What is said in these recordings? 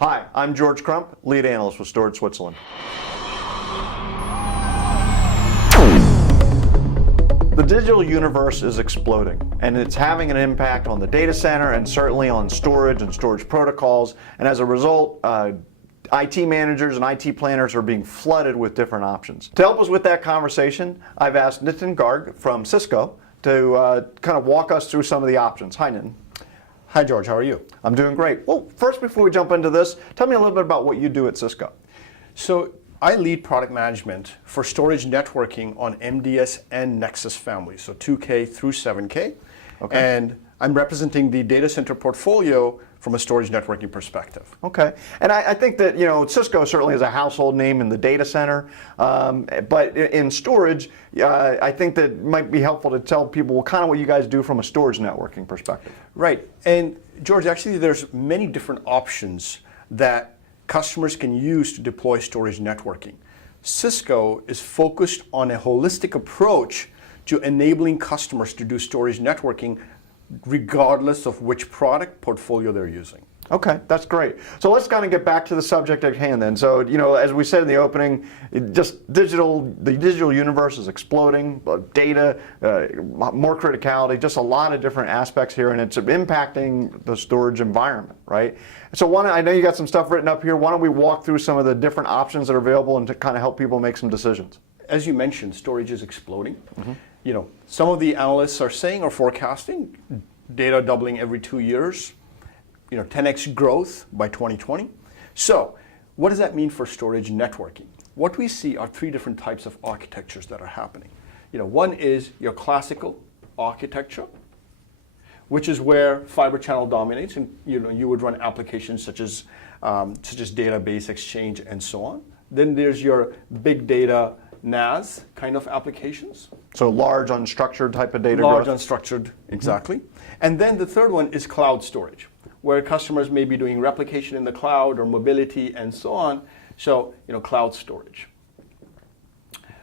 Hi, I'm George Crump, lead analyst with Storage Switzerland. The digital universe is exploding, and it's having an impact on the data center and certainly on storage and storage protocols. And as a result, IT managers and IT planners are being flooded with different options. To help us with that conversation, I've asked Nitin Garg from Cisco to kind of walk us through some of the options. Hi, Nitin. Hi, George. How are you? I'm doing great. Well, first, before we jump into this, tell me a little bit about what you do at Cisco. So I lead product management for storage networking on MDS and Nexus families, so 2K through 7K. Okay. And I'm representing the data center portfolio from a storage networking perspective. Okay, and I think that Cisco certainly is a household name in the data center, but in storage, I think that it might be helpful to tell people kind of what you guys do from a storage networking perspective. Right, and George, actually there's many different options that customers can use to deploy storage networking. Cisco is focused on a holistic approach to enabling customers to do storage networking regardless of which product portfolio they're using. Okay, that's great. So let's kind of get back to the subject at hand then. So, as we said in the opening, the digital universe is exploding, data, more criticality, just a lot of different aspects here, and it's impacting the storage environment, right? So I know you got some stuff written up here. Why don't we walk through some of the different options that are available and to kind of help people make some decisions? As you mentioned, storage is exploding. Mm-hmm. Some of the analysts are saying or forecasting data doubling every 2 years, 10x growth by 2020. So what does that mean for storage networking? What we see are three different types of architectures that are happening. One is your classical architecture, which is where fiber channel dominates, and you would run applications such as database exchange and so on. Then there's your big data NAS kind of applications. So large unstructured type of data Large growth? unstructured, exactly. Mm-hmm. And then the third one is cloud storage, where customers may be doing replication in the cloud or mobility and so on. So, cloud storage.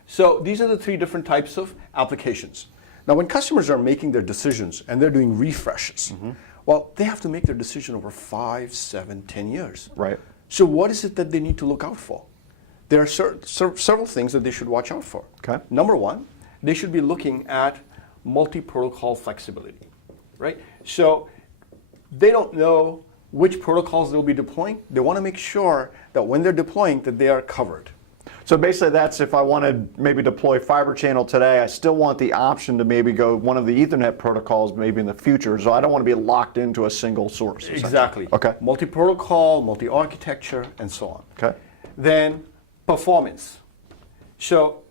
So these are the three different types of applications. Now, when customers are making their decisions and they're doing refreshes, mm-hmm. well, they have to make their decision over 5, 7, 10 years. Right. So what is it that they need to look out for? There are several things that they should watch out for. Okay. Number one, they should be looking at multi-protocol flexibility, right? So they don't know which protocols they'll be deploying. They want to make sure that when they're deploying that they are covered. So basically that's if I want to maybe deploy fiber channel today, I still want the option to maybe go one of the Ethernet protocols maybe in the future. So I don't want to be locked into a single source. Exactly. Okay. Multi-protocol, multi-architecture, and so on. Okay. Then performance. So,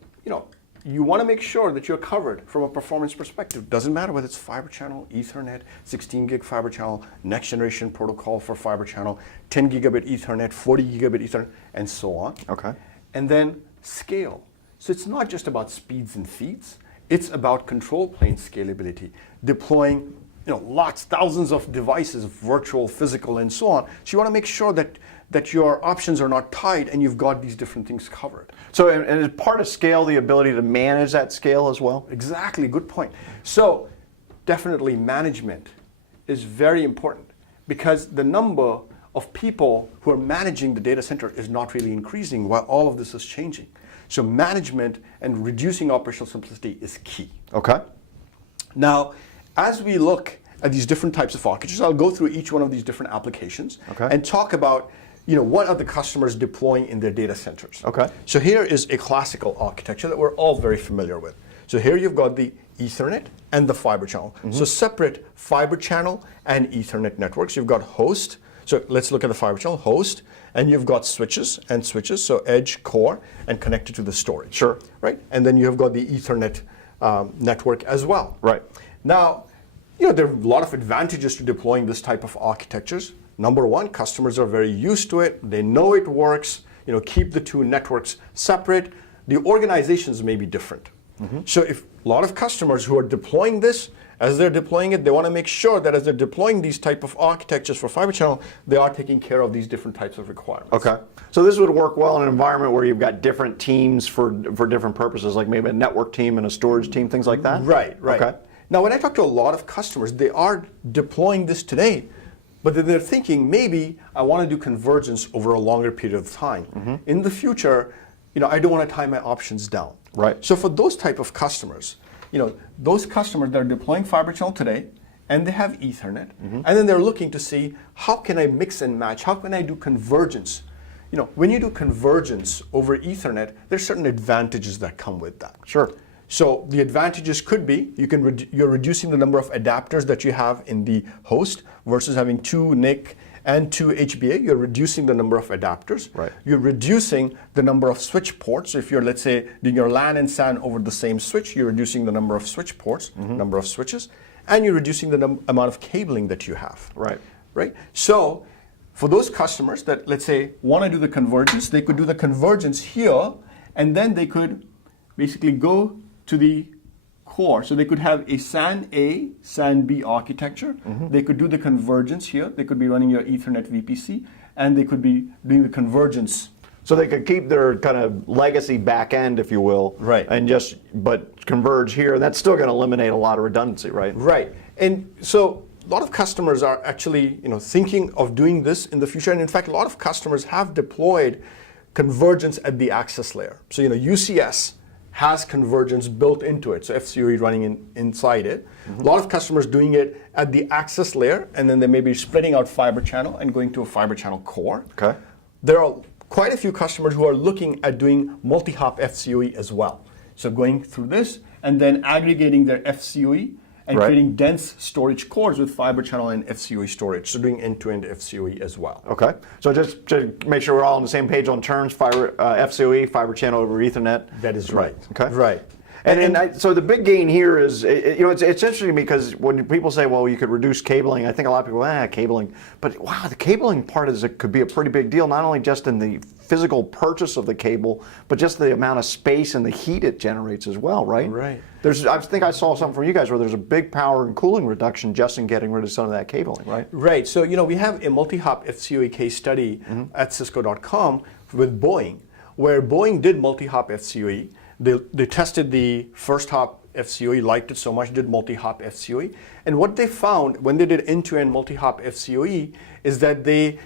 you want to make sure that you're covered from a performance perspective. Doesn't matter whether it's fiber channel, Ethernet, 16 gig fiber channel, next generation protocol for fiber channel, 10 gigabit Ethernet, 40 gigabit Ethernet, and so on. Okay. And then scale. So it's not just about speeds and feeds. It's about control plane scalability, deploying thousands of devices, virtual, physical, and so on. So you want to make sure that your options are not tied and you've got these different things covered. So, and is part of scale the ability to manage that scale as well? Exactly, good point. So definitely management is very important because the number of people who are managing the data center is not really increasing while all of this is changing. So management and reducing operational simplicity is key. Okay. Now, as we look at these different types of architectures, I'll go through each one of these different applications and talk about what are the customers deploying in their data centers. Okay. So here is a classical architecture that we're all very familiar with. So here you've got the Ethernet and the fiber channel. Mm-hmm. So separate fiber channel and Ethernet networks. You've got host. So let's look at the fiber channel, host, and you've got switches, so edge, core, and connected to the storage. Sure. Right? And then you have got the Ethernet network as well. Right. Now, there are a lot of advantages to deploying this type of architectures. Number one, customers are very used to it. They know it works. Keep the two networks separate. The organizations may be different. Mm-hmm. So if a lot of customers who are deploying this, as they're deploying it, they want to make sure that as they're deploying these type of architectures for fiber channel, they are taking care of these different types of requirements. Okay. So this would work well in an environment where you've got different teams for different purposes, like maybe a network team and a storage team, things like that? Right. Okay. Now, when I talk to a lot of customers, they are deploying this today But then they're thinking, maybe I want to do convergence over a longer period of time. In the future, I don't want to tie my options down. Right. So for those type of customers, those customers that are deploying fiber channel today, and they have Ethernet, and then they're looking to see, how can I mix and match? How can I do convergence? When you do convergence over Ethernet, there's certain advantages that come with that. Sure. So the advantages could be, you're reducing the number of adapters that you have in the host versus having 2 NIC and 2 HBA. You're reducing the number of adapters. Right. You're reducing the number of switch ports. So if you're, let's say, doing your LAN and SAN over the same switch, you're reducing the number of switch ports, number of switches, and you're reducing the amount of cabling that you have. Right. Right. So for those customers that, let's say, want to do the convergence, they could do the convergence here, and then they could basically go to the core. So they could have a SAN A, SAN B architecture. They could do the convergence here. They could be running your Ethernet VPC, and they could be doing the convergence. So they could keep their kind of legacy back end, if you will, Right. and but converge here. That's still going to eliminate a lot of redundancy, right? Right. And so a lot of customers are actually thinking of doing this in the future. And in fact, a lot of customers have deployed convergence at the access layer. So UCS has convergence built into it, so FCOE running inside it. A lot of customers doing it at the access layer, and then they may be splitting out fiber channel and going to a fiber channel core. Okay. There are quite a few customers who are looking at doing multi-hop FCOE as well. So going through this and then aggregating their FCOE and Right. creating dense storage cores with fiber channel and FCOE storage. So doing end-to-end FCOE as well. Okay. So just to make sure we're all on the same page on terms, fiber FCOE, fiber channel over Ethernet. That is right. Okay. Right. So the big gain here is, it's interesting to me because when people say, well, you could reduce cabling, I think a lot of people, cabling. But wow, the cabling part could be a pretty big deal, not only just in the physical purchase of the cable, but just the amount of space and the heat it generates as well, right? Right. I think I saw something from you guys where there's a big power and cooling reduction just in getting rid of some of that cabling, right? Right. So, we have a multi-hop FCOE case study at Cisco.com with Boeing, where Boeing did multi-hop FCOE. They tested the first hop FCOE, liked it so much, did multi-hop FCOE. And what they found when they did end-to-end multi-hop FCOE is that they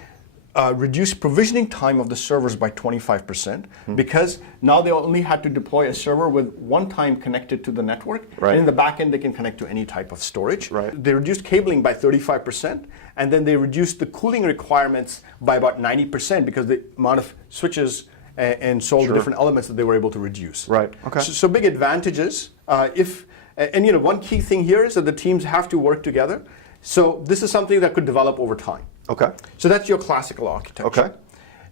reduced provisioning time of the servers by 25% because now they only had to deploy a server with one time connected to the network. Right. And in the back end, they can connect to any type of storage. Right. They reduced cabling by 35%, and then they reduced the cooling requirements by about 90% because the amount of switches and so all the different elements that they were able to reduce. Right. Okay. So big advantages. One key thing here is that the teams have to work together. So this is something that could develop over time. Okay. So that's your classical architecture. Okay.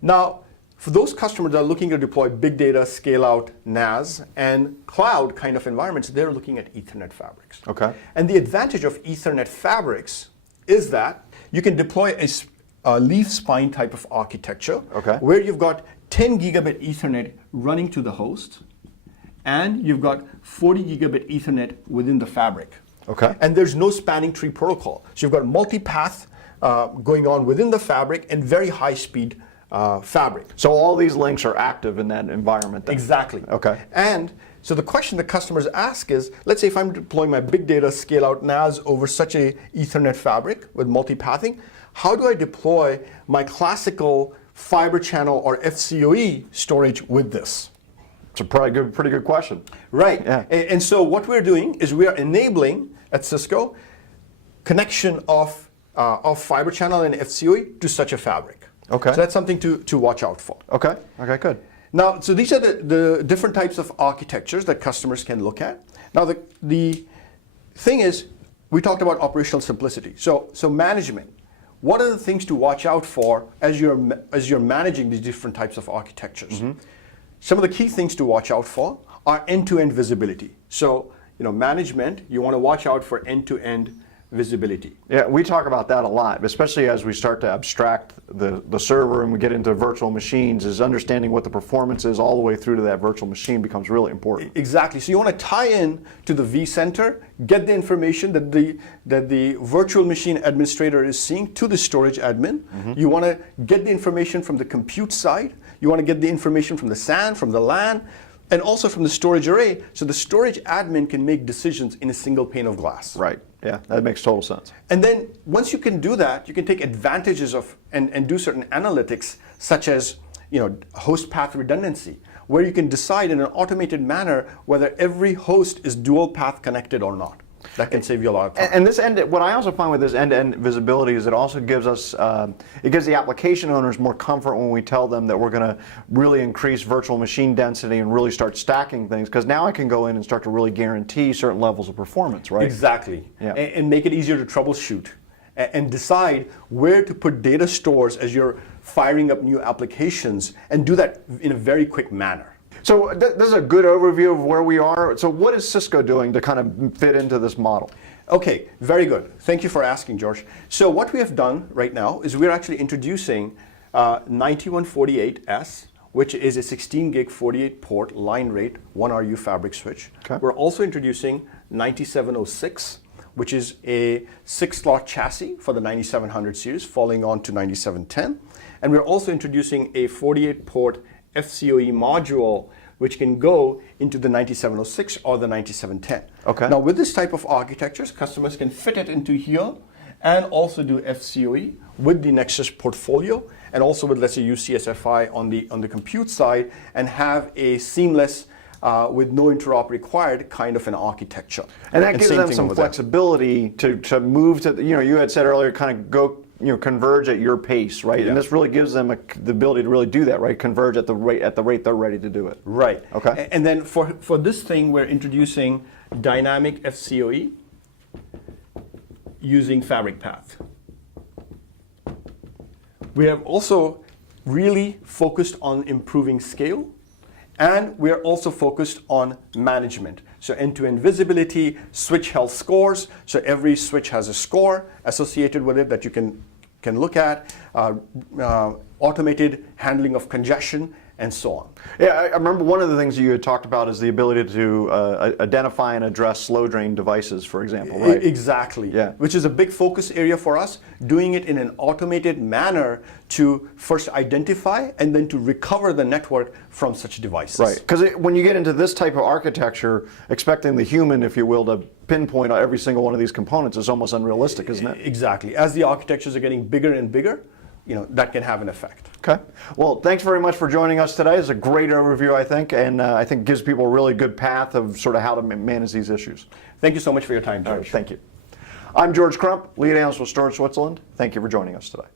Now, for those customers that are looking to deploy big data, scale out NAS, and cloud kind of environments, they're looking at Ethernet fabrics. Okay. And the advantage of Ethernet fabrics is that you can deploy a leaf spine type of architecture where you've got 10 gigabit Ethernet running to the host, and you've got 40 gigabit Ethernet within the fabric. Okay. And there's no spanning tree protocol. So you've got multipath going on within the fabric and very high speed fabric. So all these links are active in that environment then? Exactly. Okay. And so the question that customers ask is, let's say if I'm deploying my big data scale out NAS over such a Ethernet fabric with multipathing, how do I deploy my classical fiber channel or FCOE storage with this? It's a pretty good question. Right. Yeah. And so what we're doing is we are enabling at Cisco connection of fiber channel and FCOE to such a fabric. Okay. So that's something to watch out for. Okay. Okay. Good. Now, so these are the different types of architectures that customers can look at. Now, the thing is, we talked about operational simplicity. So management. What are the things to watch out for as you're managing these different types of architectures? Some of the key things to watch out for are end-to-end visibility. So, management, you want to watch out for end-to-end visibility. Yeah, we talk about that a lot, especially as we start to abstract the server and we get into virtual machines, is understanding what the performance is all the way through to that virtual machine becomes really important. Exactly. So you want to tie in to the vCenter, get the information that the virtual machine administrator is seeing to the storage admin. You want to get the information from the compute side. You want to get the information from the SAN, from the LAN, and also from the storage array, so the storage admin can make decisions in a single pane of glass. Right. Yeah, that makes total sense. And then once you can do that, you can take advantages of and do certain analytics, such as host path redundancy, where you can decide in an automated manner whether every host is dual path connected or not. That can save you a lot of time. And this what I also find with this end-to-end visibility is it also gives us, it gives the application owners more comfort when we tell them that we're going to really increase virtual machine density and really start stacking things, because now I can go in and start to really guarantee certain levels of performance, right? Exactly. Yeah. And make it easier to troubleshoot and decide where to put data stores as you're firing up new applications, and do that in a very quick manner. So this is a good overview of where we are. So what is Cisco doing to kind of fit into this model? Okay, very good. Thank you for asking, George. So what we have done right now is we're actually introducing 9148S, which is a 16 gig 48 port line rate 1RU fabric switch. Okay. We're also introducing 9706, which is a 6-slot chassis for the 9700 series, following on to 9710. And we're also introducing a 48 port FCOE module, which can go into the 9706 or the 9710. Okay. Now, with this type of architectures, customers can fit it into here and also do FCOE with the Nexus portfolio, and also with, let's say, UCSFI on the compute side, and have a seamless, with no interop required kind of an architecture. And that gives same them thing some over there. flexibility to move to, you had said earlier, kind of go, converge at your pace, right? Yeah. And this really gives them the ability to really do that, right? Converge at the rate they're ready to do it. Right. Okay. And then for this thing, we're introducing dynamic FCOE using fabric path. We have also really focused on improving scale, and we are also focused on management. So end-to-end visibility, switch health scores. So every switch has a score associated with it that you can look at, automated handling of congestion, and so on. Yeah, I remember one of the things you had talked about is the ability to identify and address slow drain devices, for example, right? Exactly. Yeah. Which is a big focus area for us, doing it in an automated manner to first identify and then to recover the network from such devices. Right, because when you get into this type of architecture, expecting the human, if you will, to pinpoint every single one of these components is almost unrealistic, isn't it? Exactly. As the architectures are getting bigger and bigger, that can have an effect. Okay. Well, thanks very much for joining us today. It's a great overview, I think, and I think gives people a really good path of sort of how to manage these issues. Thank you so much for your time, George. All right, thank you. I'm George Crump, lead analyst with Storage Switzerland. Thank you for joining us today.